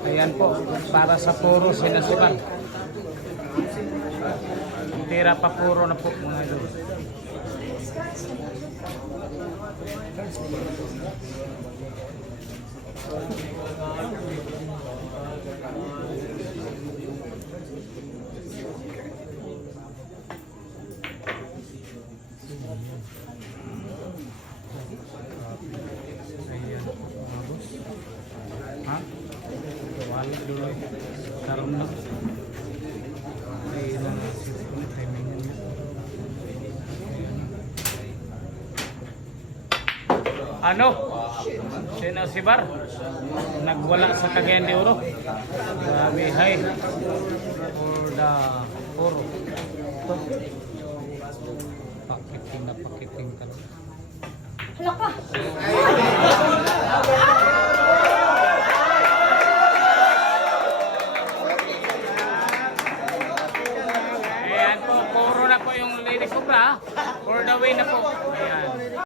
Ayan po, para sa puro sinasiban. Tira pa puro na po mga idol. Ayan po mga boss. Ha? Wala dulu karon na. Ayan na timing niya. Ano? Sinasibar? Nagwala sa Cagayan de Oro. Grabe, hay. For the puro. Ito. Pakiting na pakiting ka. Hala ka! Ayan po, puro na po yung Lady Cobra. For the way na po. Ayan.